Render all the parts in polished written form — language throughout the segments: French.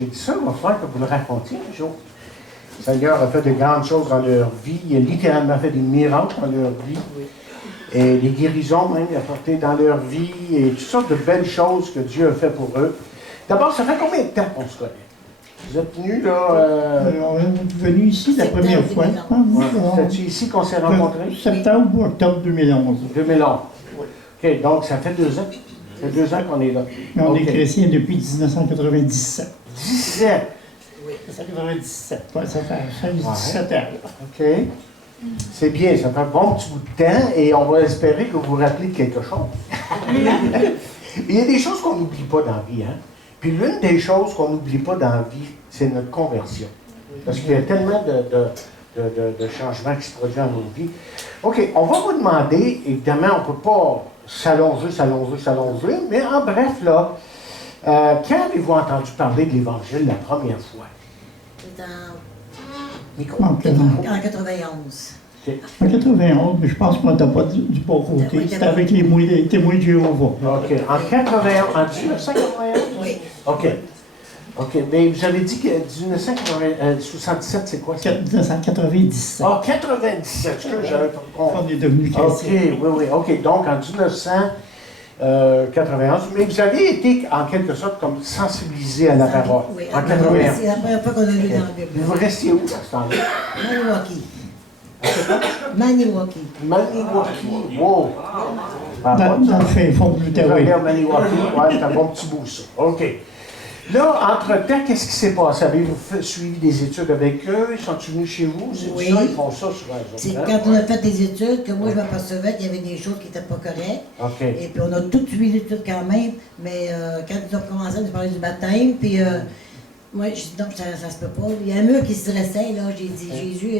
J'ai dit ça, il va falloir que vous le racontiez un jour. Le Seigneur a fait de grandes choses dans leur vie. Il a littéralement fait des miracles dans leur vie. Et des guérisons même, il a apporté dans leur vie. Et toutes sortes de belles choses que Dieu a fait pour eux. D'abord, ça fait combien de temps qu'on se connaît? Vous êtes venus, là... On est venu ici la première fois. C'est-tu ici qu'on s'est rencontrés? Septembre ou octobre 2011. 2011. OK, donc ça fait 2 ans. Ça fait 2 ans qu'on est là. Mais on est chrétiens depuis 1997. 17. Oui, 1997. Ouais, ça fait 17 ans. OK. C'est bien, ça fait un bon petit bout de temps et on va espérer que vous vous rappelez de quelque chose. Il y a des choses qu'on n'oublie pas dans la vie, hein? Puis l'une des choses qu'on n'oublie pas dans la vie, c'est notre conversion. Parce qu'il y a tellement de changements qui se produisent dans nos vies. OK, on va vous demander, évidemment, on ne peut pas s'allonger, mais en bref, là, quand avez-vous entendu parler de l'Évangile la première fois? C'est Micro. en 91. Okay. En 91, mais je pense qu'on n'était pas du bon côté. C'était avec les témoins de Jéhovah. OK. En 91, en 1991? Oui. OK. OK. Mais vous avez dit que 1977, c'est quoi ça? 1997. Ah, 97, je j'avais pas compris. On est devenus chrétiens. OK, oui. OK. Donc, en 1991, mais vous avez été, en quelque sorte, comme sensibilisé à la parole. Oui, En 91. c'est la première fois qu'on a lu dans la Bible. Vous restiez où, à ce temps-là? Maniwaki. Maniwaki. Wow. Ah, Dans le fin fond de l'Outaouais. Maniwaki, ouais, c'est un bon petit bout, ça. OK. Là, entre-temps, qu'est-ce qui s'est passé? Avez-vous suivi des études avec eux? Ils sont venus chez vous? C'est Oui. ça, ils font ça souvent. C'est quand on a fait des études que moi je m'apercevais qu'il y avait des choses qui n'étaient pas correctes. OK. Et puis on a tout suivi l'étude quand même, mais quand ils ont commencé à nous parler du baptême, puis moi je dis non, ça se peut pas. Il y a un mur qui se dressait, là, j'ai dit Jésus,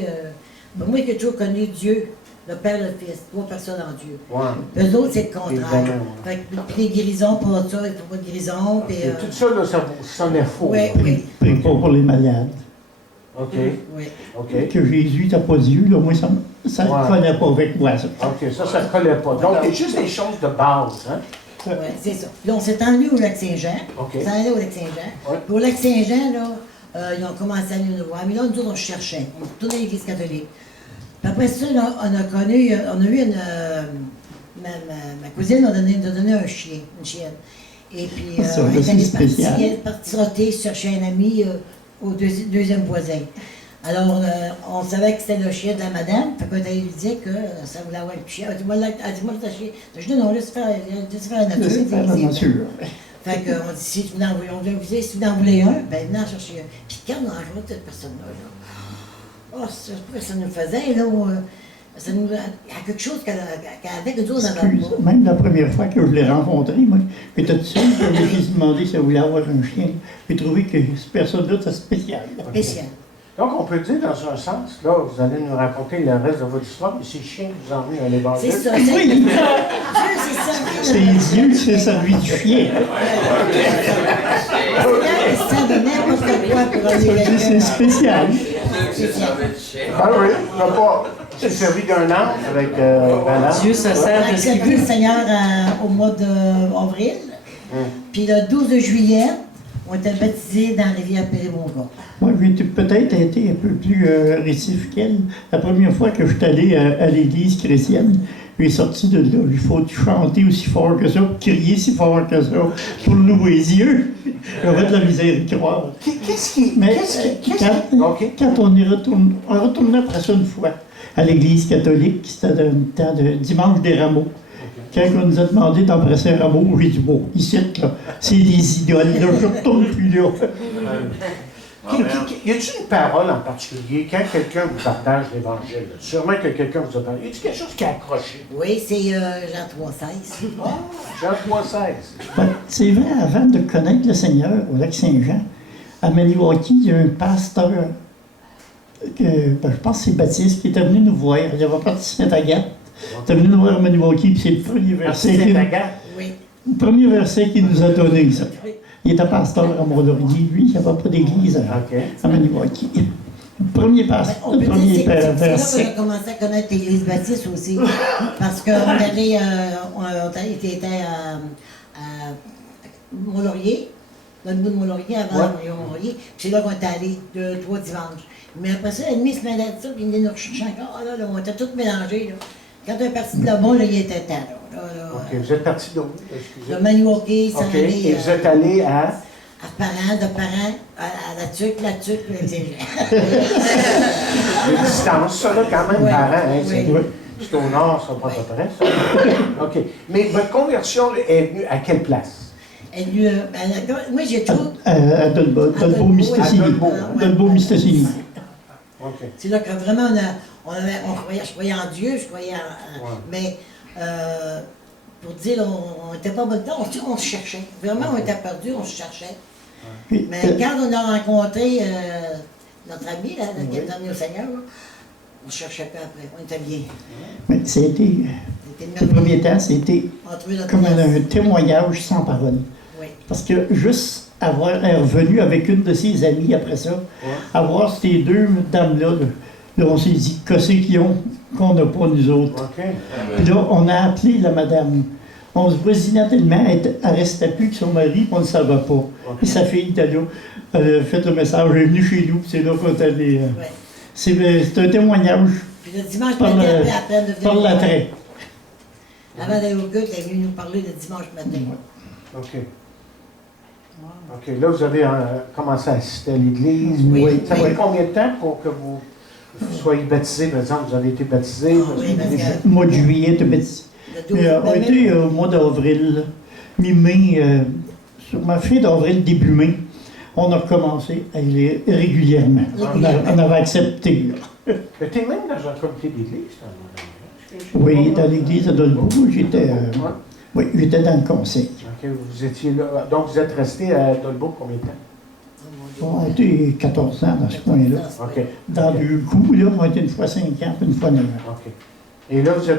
moi j'ai toujours connu Dieu, le Père, le Fils, 3 personnes en Dieu. Ouais. Eux autres, c'est le contraire. Évidemment, ouais. Fait que, puis les guérisons, pour ça, il ne faut pas de guérison. Puis, Et tout ça, là, ça vous sonnait faux. oui, là. oui. Prie pas pour les malades. OK. Oui. OK. Que Jésus n'a pas dit, là, moi, ça ne Ouais. collait pas avec moi, ça. OK, ça ne collait pas. Donc, il y a juste des choses de base, hein? Oui, c'est ça. Puis là, on s'est enlevé au Lac-Saint-Jean. OK. On s'est enlevé au Lac-Saint-Jean. Ouais. Puis au Lac-Saint-Jean, là, ils ont commencé à nous voir. Mais là, nous autres, on cherchait. On est retourné à l'Église catholique. Puis après ça, là, on a eu une... ma cousine nous a donné un chien, une chienne. Et puis, Ça, elle c'est est spécial. partie, elle est partie trotter, chercher un ami au deuxième voisin. Alors, on savait que c'était le chien de la madame, fait qu'on est allé lui dire que ça voulait avoir le chien. Elle dit, moi, le chien. Je dis, non, laisse faire la nature. Laissez faire la nature. Fait qu'on dit, si tu venais en voulais, on vient vous dire, si tu venais en voulais un, ben venez en chercher un. Puis quand on a rejoint cette personne-là, oh, c'est pas que ça nous faisait, là, ça nous, il y a quelque chose qu'elle avait que nous autres, on n'avait Excuse, pas. même la première fois que je l'ai rencontré, moi, j'étais tout seul, je lui ai demandé si elle voulait avoir un chien. J'ai trouvé que cette personne-là, c'était spécial. Spécial. Donc, on peut dire, dans un sens, là, vous allez nous raconter le reste de votre histoire, mais c'est le chien qui vous a emmené à l'Évangile. C'est ça. Oui, Dieu, c'est ça. c'est Dieu, c'est celui du chien. Ça de n'importe quoi pour aller C'est spécial. Ah oui, on n'a pas. C'est servi d'un an avec Valère. Dieu se On a sert de ce qu'il accepté le veut. Seigneur au mois d'avril. Puis le 12 juillet, on était baptisés dans la rivière Péribonga. Moi, j'ai peut-être été un peu plus récif qu'elle. La première fois que je suis allé à l'église chrétienne, j'ai sorti de là. Il faut chanter aussi fort que ça, crier si fort que ça, pour louer Dieu. J'aurais de la misère à y croire. Qu'est-ce qui. Mais OK. quand on est retourné, après ça une fois à l'église catholique, c'était dans le temps de dimanche des rameaux. Quand on nous a demandé d'embrasser un rameau, j'ai dit, bon, ici, là, c'est des idoles, là, je ne retourne plus là. Y a-t-il une parole en particulier quand quelqu'un vous partage l'Évangile? Sûrement que quelqu'un vous a parlé. Y a-t-il quelque chose qui a accroché? Oui, c'est Jean 3,16. Ah, Jean 3,16. Ben, c'est vrai, avant de connaître le Seigneur au Lac-Saint-Jean, à Maniwaki, il y a un pasteur, je pense que c'est Baptiste, qui était venu nous voir. Il avait parti de Sainte-Agathe. Il était venu nous voir à Maniwaki, puis c'est le premier verset. Oui. Le premier verset qu'il nous a donné, ça. Il était pasteur à Mont-Laurier, lui, il n'y avait pas d'église à Maniwaki. Le premier pasteur, On le peut premier dire c'est là verset. qu'on a commencé à connaître l'Église baptiste aussi. Parce qu'on allait, on était à Mont-Laurier, dans le bout de Mont-Laurier, avant Mont-Laurier. Puis c'est là qu'on est allé, 3 dimanches. Mais après ça, l'ennemi se mêlait de ça, puis il venait nous rechercher encore. Là, on était tous mélangés. Là. Quand on est parti de là-bas, là, il était temps. Là. OK, vous êtes parti d'où? Excusez. De Maniwaki, ça OK, et vous êtes allé à... à Parent, de Parent, à la Tuque, le Les distances, ça, là, quand même, Ouais. parents, hein, Oui. c'est au nord, ça, pas à peu près, ça. OK. Mais votre conversion est venue à quelle place? Moi, j'ai toujours... À Dolbeau-Mistassini. À Dolbeau. Dolbeau-Mistassini. OK. C'est là que vraiment, je croyais en Dieu, je croyais en... Ouais. Mais, pour dire, on n'était pas bon temps, on se cherchait. Vraiment, on était perdus, on se cherchait. Puis, Mais quand on a rencontré notre ami, là, qui est amené au Seigneur, là, on ne cherchait pas après, on était bien. mais c'était, C'était le premier temps, c'était On a trouvé notre comme place. un témoignage sans parole. Oui. Parce que juste avoir est revenu avec une de ses amies après ça, avoir ces deux dames-là, là, on s'est dit, qu'est-ce qu'ils ont qu'on n'a pas nous autres. OK. Puis là, on a appelé la madame. On se voisinait tellement, elle restait plus que son mari, puis on ne le savait pas. Et sa fille était là, elle a fait le message, elle est venue chez nous, puis c'est là qu'on est allé. Oui. C'est un témoignage Puis le dimanche, par matin, après de venir par nous voir. l'attrait. Avant d'aller au culte, elle est venue nous parler le dimanche matin. OK. OK. Là, vous avez commencé à assister à l'église. Oui. Ça a pris Oui. combien de temps pour que vous soyez baptisé? Par exemple, vous avez été baptisé. Oui, parce que Au mois de juillet, tu petit. le 12 On a été au mois d'avril, mi-mai, sur ma fin d'avril, début mai, on a recommencé à y aller régulièrement. On avait accepté. Mais t'es même dans un comité d'église, toi, madame. Oui, dans l'église de Dolbeau, j'étais j'étais dans le conseil. OK, vous étiez là. Donc, vous êtes resté à Dolbeau combien de temps? On a été 14 ans dans ce coin-là. OK. Dans deux coups, là, on a été une fois 5 ans, puis une fois 9 ans. OK. Et là, vous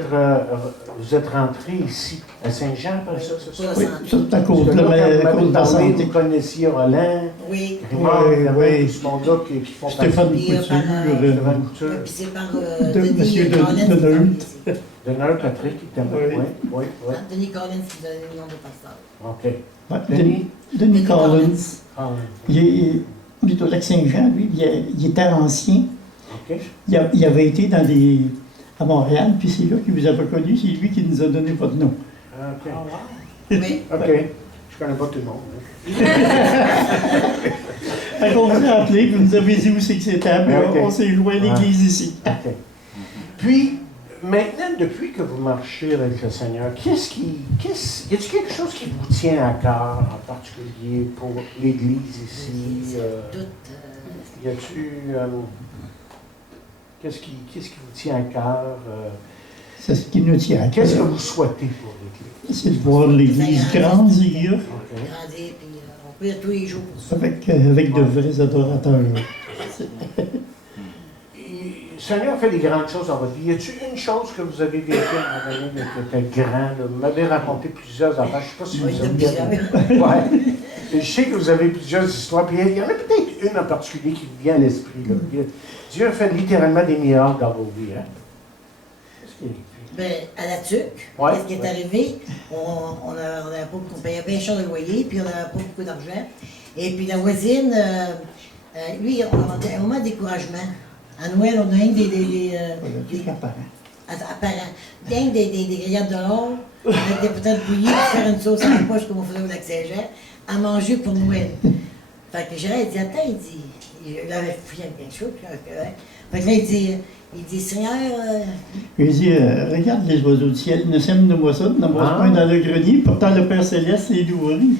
êtes rentré ici, à Saint-Jean, après ça, c'est ça? Oui, ça c'est à cause Parce de que là, quand vous la, à m'avez cause de la parlé, santé. vous connaissiez Roland, Oui. Grimard, Oui, il y avait oui. tout ce monde-là qui font Stéphane Puis, Couture, Stéphane Couture, Oui, puis c'est par De Denis Monsieur de- Collins de qui parlait Neutre. ici. Deneur Patrick, qui était Oui. oui. Denis Collins qui donnait le nom de pasteur. OK. Ouais, Denis? Denis Collins. Ah, Il est au Lac-Saint-Jean, lui, il était ancien. OK. Il avait été à Montréal, puis c'est là qu'il vous avait connu, c'est lui qui nous a donné votre nom. OK. Oui. OK. Je connais pas tout le monde. Hein. Fait qu'on vous a appelé, vous nous avez dit où c'est que c'était, mais OK. on s'est joint à l'église ici. OK. Puis, maintenant, depuis que vous marchez avec le Seigneur, y a-t-il quelque chose qui vous tient à cœur, en particulier pour l'Église ici? Tout, Y a-t-il... qu'est-ce qui vous tient à cœur? C'est ce qui nous tient à cœur. Qu'est-ce que vous souhaitez pour l'Église? C'est de voir l'église grandir OK. grandir, puis on prie tous les jours pour ça. avec de vrais adorateurs. Et le Seigneur fait des grandes choses dans votre vie. Y a-t-il une chose que vous avez vécue à un moment donné qui était grand? Là? Vous m'avez raconté plusieurs affaires. Je ne sais pas si Oui, vous de avez... plusieurs. Ouais. Et je sais que vous avez plusieurs histoires. Puis il y en a peut-être une en particulier qui vous vient à l'esprit. Là. Dieu a fait littéralement des miracles dans vos vies. Hein? Qu'est-ce qui est... Ben, à la Tuque, Ouais, qu'est-ce qui est arrivé? On payait bien cher de loyer, puis on n'avait pas beaucoup d'argent. Et puis la voisine, lui, on a un moment de découragement. À Noël, on a un des apparents. Rien que des grillades de l'or, avec des putains de bouillies, pour faire une sauce à la poche comme on faisait au Lac-Saint-Jean, à manger pour Noël. Fait que Gérard, il dit, attends, il dit, il avait fouillé avec bien chaud. Fait que là, il dit, Seigneur, Je lui ai dit, regarde les oiseaux du ciel, ne sème de moi ça, ne pas point dans le grenier, pourtant le Père Céleste les nourrit.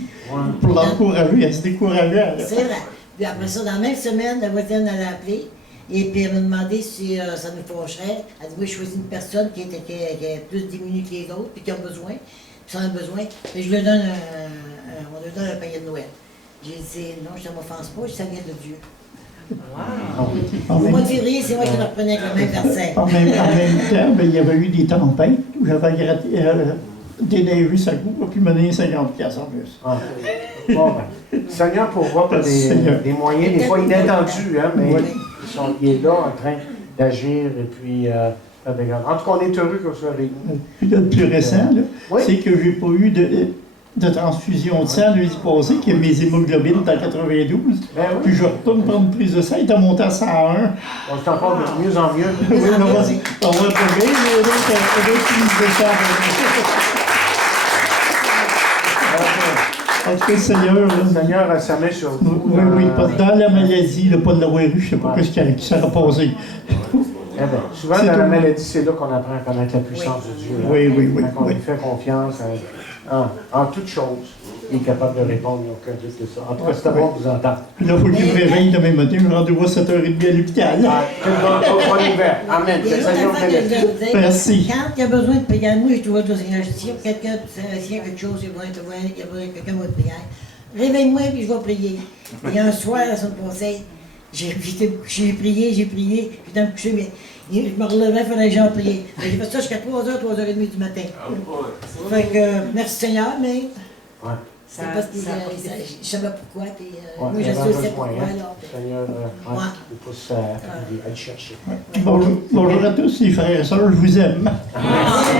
Pour l'encourager, elle se décourageait. c'est vrai. Puis après ça, dans la même semaine, la voisine elle a appelé, et puis elle m'a demandé si ça nous fâcherait. Elle dit, moi, je choisis une personne qui est plus diminuée que les autres, puis qui a besoin, puis si on a besoin, puis je lui donne on lui donne un panier de Noël. J'ai dit, non, je ne m'offense pas, ça vient de Dieu. En Au même- mois de février, c'est moi qui le reprenais avec le même verset. En même temps, ben, il y avait eu des tempêtes où j'avais déneigé sa cour, puis me donné 50 piastres en plus. Ah. Bon, ben, le Seigneur pourvoit par des moyens, des fois inattendus, hein, mais Oui. il est là en train d'agir et puis en tout cas, on est heureux que vous soyez avec nous. Puis là, le plus récent, là, Oui. c'est que j'ai pas eu de... de transfusion de sang lundi passé, qui a mes hémoglobines dans 92. Ben oui. Puis je retourne prendre une prise de sang, il est monté à 101. On est encore de mieux en mieux. Oui, on va trouver l'autre prise de sang. En tout cas, Seigneur, Le Seigneur, ça met sur vous. oui, pas dans la maladie, le pas de l'avoir eu, je ne sais pas ce qui s'est passé. Eh bien, souvent, dans la maladie, c'est là qu'on apprend à connaître la puissance de Dieu. Oui, oui. Quand on lui fait confiance en toutes choses, il est capable de répondre au cœur de ça. En tout cas, c'est bon de vous entendre. Puis là, il faut qu'il me réveille demain matin, je me rendez-vous à 7h30 à l'hôpital. Bon hiver. Amen. Que le Seigneur vous bénisse. Merci. Quand il y a besoin de prière, moi, je dois dire, s'il y a quelqu'un, s'il y a quelque chose, il y a besoin de quelqu'un de prière, réveille-moi puis je vais prier. Et un soir, la semaine passée, j'ai prié, j'étais me coucher, mais je me relevais, il fallait que j'en prie. J'ai fait ça jusqu'à 3h, 3h30 du matin. Fait que, merci Seigneur, mais Ouais. c'est parce que je savais pourquoi, puis moi, je il y avait un sais besoin, pourquoi. hein. Alors, Le Seigneur, il pousse à le chercher. Bonjour à tous les frères et sœurs, je vous aime. Merci.